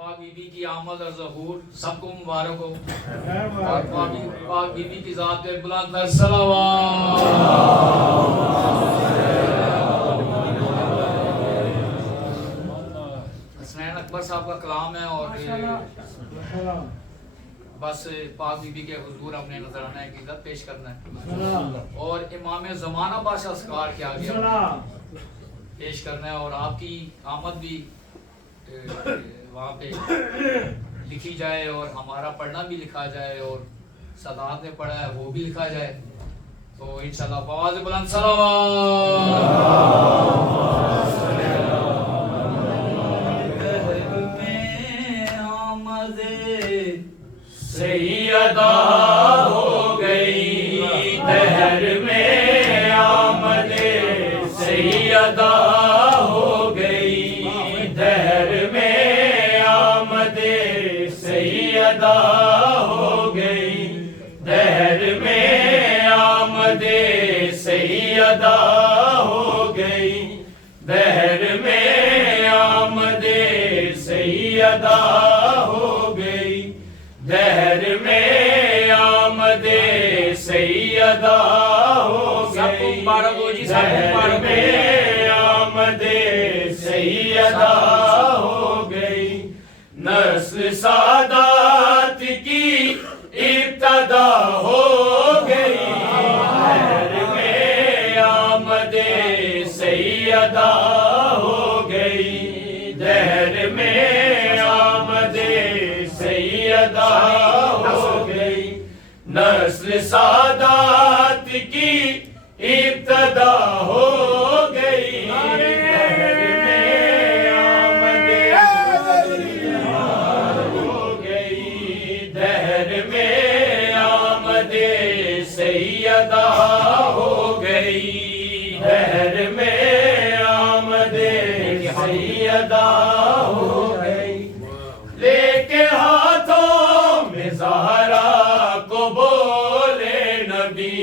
پاک be be کی آمد اور ظہور سب کو مبارک ہو اور پاک بی بی کی ذات پہ بلند تر صلوات. حسنین اکبر صاحب کا کلام ہے اور بس پاک بی بی کے حضور ہم نے نذرانہ عقیدت پیش کرنا ہے اور امام زمانہ بادشاہ اسکار کے آگے پیش کرنا ہے اور آپ کی آمد بھی وہاں پہ لکھی جائے اور ہمارا پڑھنا بھی لکھا جائے اور سادات نے پڑھا ہے وہ بھی لکھا جائے تو انشاءاللہ بآواز بلند سیدہ ہو گئی دہر میں آمد سیدہ ہو گئی دہر میں آمد سیدہ ہو گئی دہر میں آمد سیدہ ہو گئی دہر میں آمد سیدہ ہو گئی دہر میں آمد سیدہ ہو گئی دہر میں آمد سیدہ ہو گئی نسل سادات کی ابتدا ہو گئی دہر میں آمد سیدہ ہو گئی دہر میں آمد سیدہ ہو گئی نسل سادات کی ابتدا ہو گئی دہر میں آمد ہو گئی دہر میں آمد سیدہ ہو گئی دہر میں آمد سیدہ ہو گئی لے کے ہاتھوں میں زہرا کو بولے نبی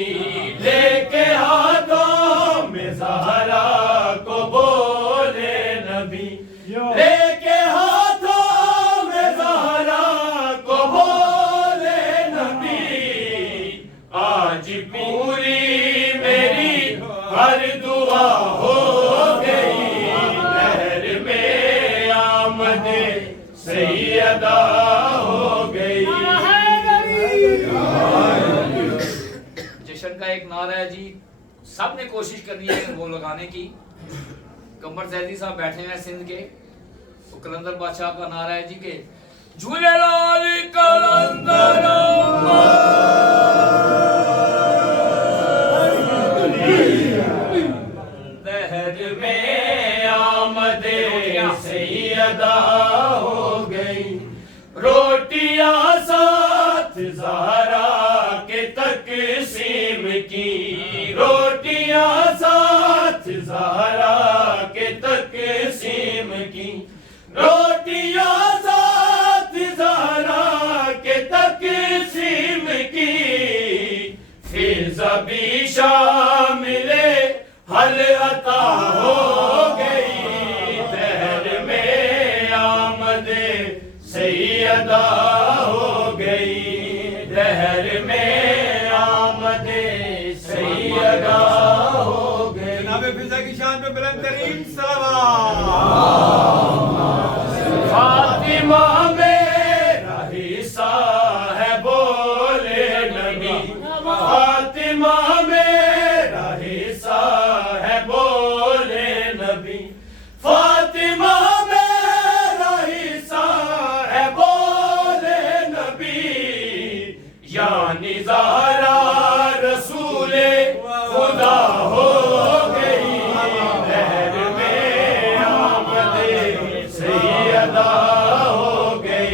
لے کے ہاتھوں میں زہرا کو بولے نبی لے کے ہاتھوں میں زہرا کو بولے نبی آج پوری میری ہر دعا ہو گئی دہر میں آمد سیدہ ہو گئی. جشن کا ایک نعرہ ہے جی سب نے کوشش کرنی ہے وہ لگانے کی. قمر زیدی صاحب بیٹھے ہیں سندھ کے وہ کلندر بادشاہ کا نعرہ ہے جی کہ جھولے لال کلندر دہر میں آمد سیدہ ہو گئی روٹیاں ساتھ زہرا کے تقسیم کی روٹیاں ساتھ زہرا کے تقسیم کی روٹیاں ساتھ زہرا کے تقسیم کی فضا بھی شامل حل عطا ہو گئی دہر میں آمد سیدہ ہو گئی دہر میں آمد سیدہ ہو گئی. جناب فضا کی شان پہ بلند ترین صلوات. فاطمہ میرا حصہ ہے بولے نبی فاطمہ میرا حصہ ہے بولے نبی فاطمہ میرا حصہ ہے بولے نبی یعنی زہرا رسول خدا ہو گئی دہر میں آمد سیدہ ہو گئی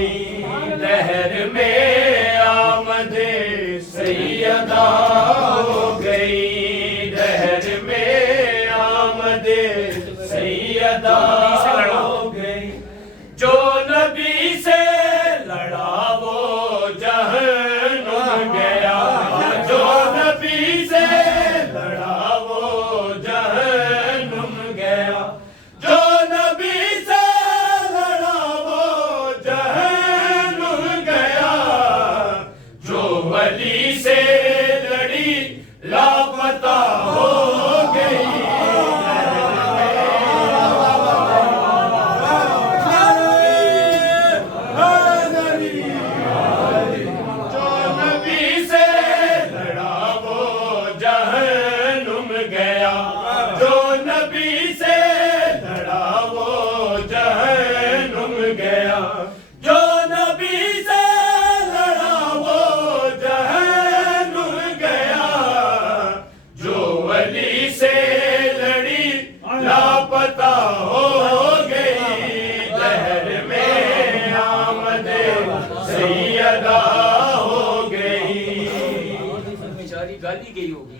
یہی ہوگی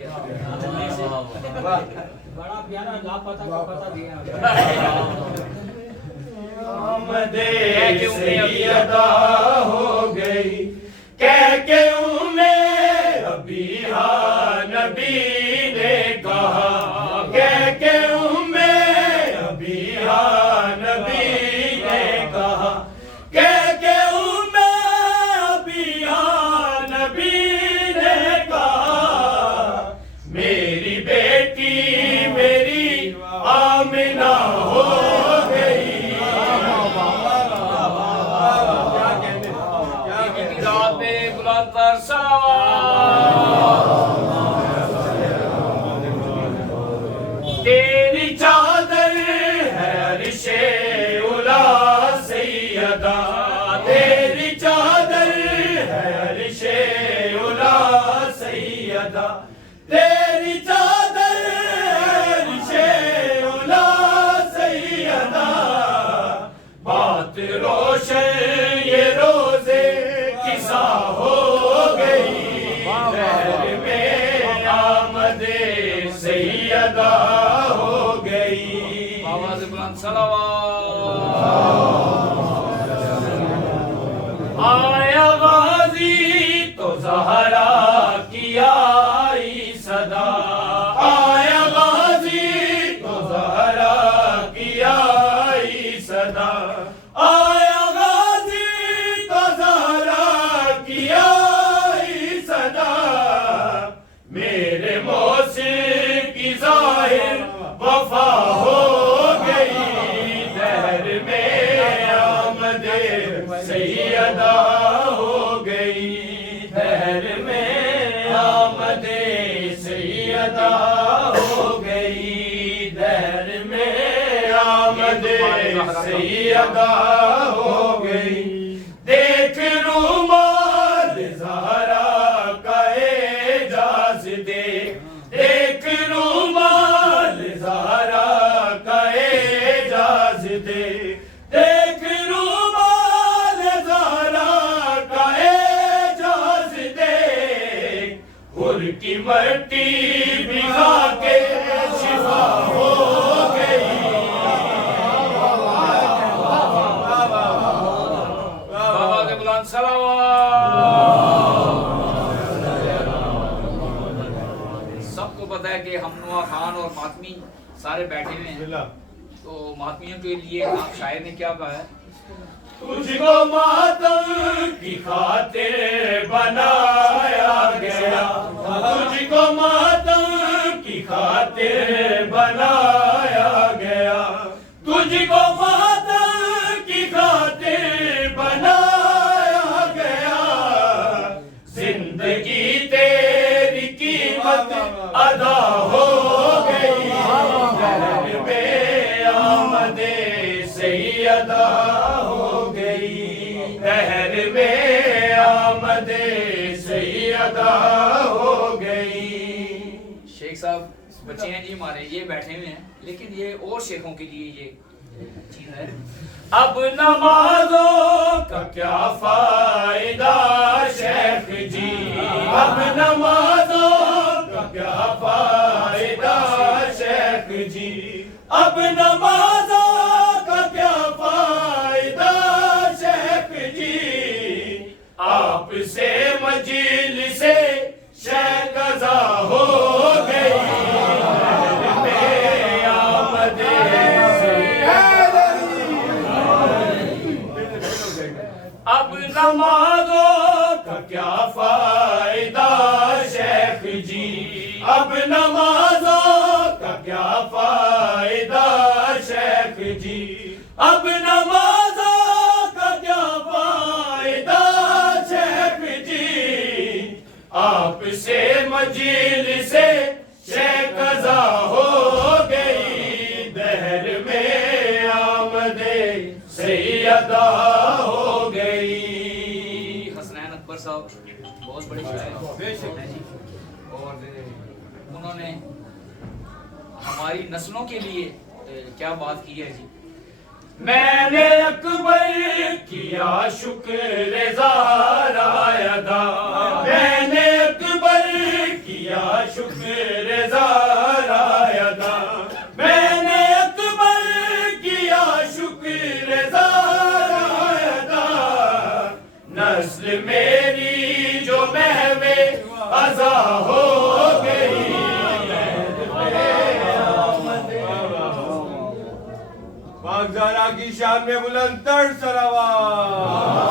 بڑا پیارا لاپتہ کا پتہ دیا آمد سیدہ ہو گئی کہہ کے ربیہ نبی نے کہا کہہ کے ربیہ نبی نے کہا کہہ کے ربیہ نبی نے کہا میری بیٹی میری آمنہ ہو گئی رات میں بلند پر تیری چادر ہے عرش اولا سیدہ تیری چادر ہے عرش اولا سیدہ تیری چادر ہے عرش اولا سیدہ بات روشن یہ روزے کسا ہو گئی دہر میں آمد سیدہ ہو گئی آواز بلند صلوات آیا غازی تو زہرا کی آئی صدا آیا غازی تو زہرا کی آئی صدا آیا غازی تو زہرا کی آئی صدا میرے موسم کی ظاہر وفا ہو گئی دہر میں آمد سیدہ ہو گئی دہر میں آمد سیدہ ہو گئی دہر میں آمد سیدہ ہو گئی دیکھ رومال زہرا کا اعجاز دیکھ رومال زہرا کا اعجاز دیکھ رومال زہرا کا اعجاز حر کی مٹی بھگا کے شفا ہو گئی آواز بلند صلوات سب کو پتہ ہے کہ ہم نوا خان اور ماتمی سارے بیٹھے ہوئے ہیں تو ماتمیوں کے لیے آپ شاعر نے کیا کہا ہے تجھ کو ماتم کی خاطر بنایا گیا تجھ کو ماتم کی خاطر بنایا گیا تجھ کو ماتم کی خاطر بنایا گیا زندگی تیری قیمت ادا ہو گئی دہر میں آمد سیدہ ہو گئی دہر میں آمد سیدہ ہو گئی شیخ صاحب بچے ہیں جی ہمارے یہ بیٹھے ہوئے ہیں لیکن یہ اور شیخوں کے لیے یہ چیز ہے اب نمازوں کا کیا فائدہ شیخ جی اب نمازوں کا کیا فائدہ شیخ جی اب نمازوں کا کیا فائدہ شیخ جی آپ سے مجلس سے شیخ قضا ہو گئی آمد اب نمازوں کا کیا فائدہ شیخ جی اب نمازوں کا کیا فائدہ شیخ جی اب نمازوں کا کیا فائدہ شیخ جی آپ سے مجلس سے شیخ قضا ہو گئی دہر میں آمد سیدہ ہو گئی حسنین اکبر صاحب بہت بڑے شاعر ہیں جی اور انہوں نے ہماری نسلوں کے لیے کیا بات کی ہے جی میں نے اکبر کیا شکر زارا ادا میں نے اکبر کیا شکر نسل میری جو محو ازا ہو گئی پاک زہرا کی شان میں بلند تر صلوات